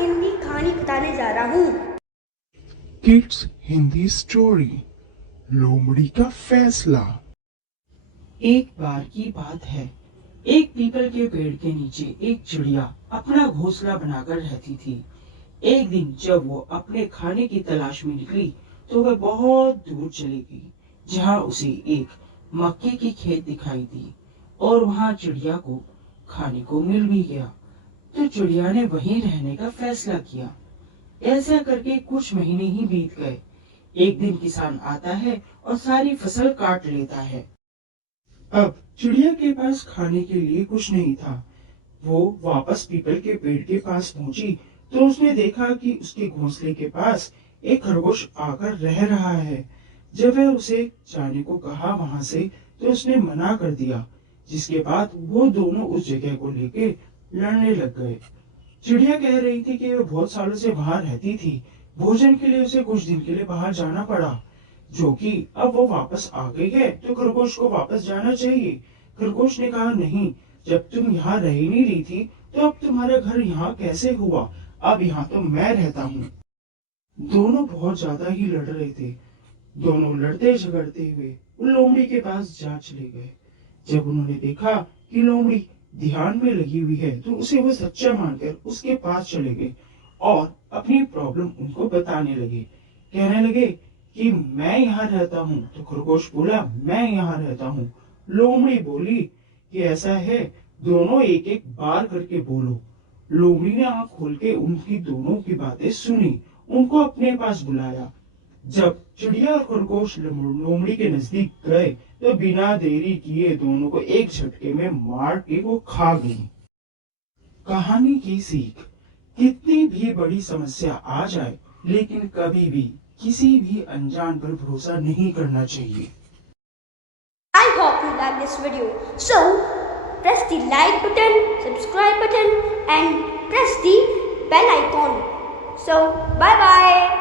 हिंदी कहानी बताने जा रहा हूँ। किड्स हिंदी स्टोरी लोमड़ी का फैसला। एक बार की बात है, एक पीपल के पेड़ के नीचे एक चिड़िया अपना घोंसला बनाकर रहती थी। एक दिन जब वो अपने खाने की तलाश में निकली तो वह बहुत दूर चली गई, जहाँ उसे एक मक्के की खेत दिखाई दी और वहाँ चिड़िया को खाने को मिल भी गया। तो चिड़िया ने वहीं रहने का फैसला किया। ऐसा करके कुछ महीने ही बीत गए। एक दिन किसान आता है और सारी फसल काट लेता है। अब चिड़िया के पास खाने के लिए कुछ नहीं था। वो वापस पीपल के पेड़ के पास पहुंची तो उसने देखा कि उसके घोंसले के पास एक खरगोश आकर रह रहा है। जब वह उसे जाने को कहा वहां से, तो उसने मना कर दिया, जिसके बाद वो दोनों उस जगह को लेके लड़ने लग गए। चिड़िया कह रही थी कि वह बहुत सालों से बाहर रहती थी। भोजन के लिए उसे कुछ दिन के लिए बाहर जाना पड़ा, जो कि अब वो वापस आ गई है तो खरगोश को वापस जाना चाहिए। खरगोश ने कहा, नहीं, जब तुम यहाँ रह ही नहीं रही थी तो अब तुम्हारा घर यहाँ कैसे हुआ? अब यहाँ तो मैं रहता हूँ। दोनों बहुत ज्यादा ही लड़ रहे थे। दोनों लड़ते झगड़ते हुए उन लोमड़ी के पास जा चले गए। जब उन्होंने देखा कि लोमड़ी ध्यान में लगी हुई है तो उसे वो सच्चा मानकर उसके पास चले गए और अपनी प्रॉब्लम उनको बताने लगे। कहने लगे कि मैं यहाँ रहता हूँ। तो खरगोश बोला, मैं यहाँ रहता हूँ। लोमड़ी बोली कि ऐसा है, दोनों एक एक बार करके बोलो। लोमड़ी ने आंख खोल के उनकी दोनों की बातें सुनी, उनको अपने पास बुलाया। जब चिड़िया और खरगोश लोमड़ी के नजदीक गए तो बिना देरी किए दोनों को एक झटके में मार के वो खा गई। कहानी की सीख, कितनी भी बड़ी समस्या आ जाए लेकिन कभी भी किसी भी अनजान पर भरोसा नहीं करना चाहिए। I hope you like this video. So, press the like button, subscribe button and press the bell icon. So, bye bye.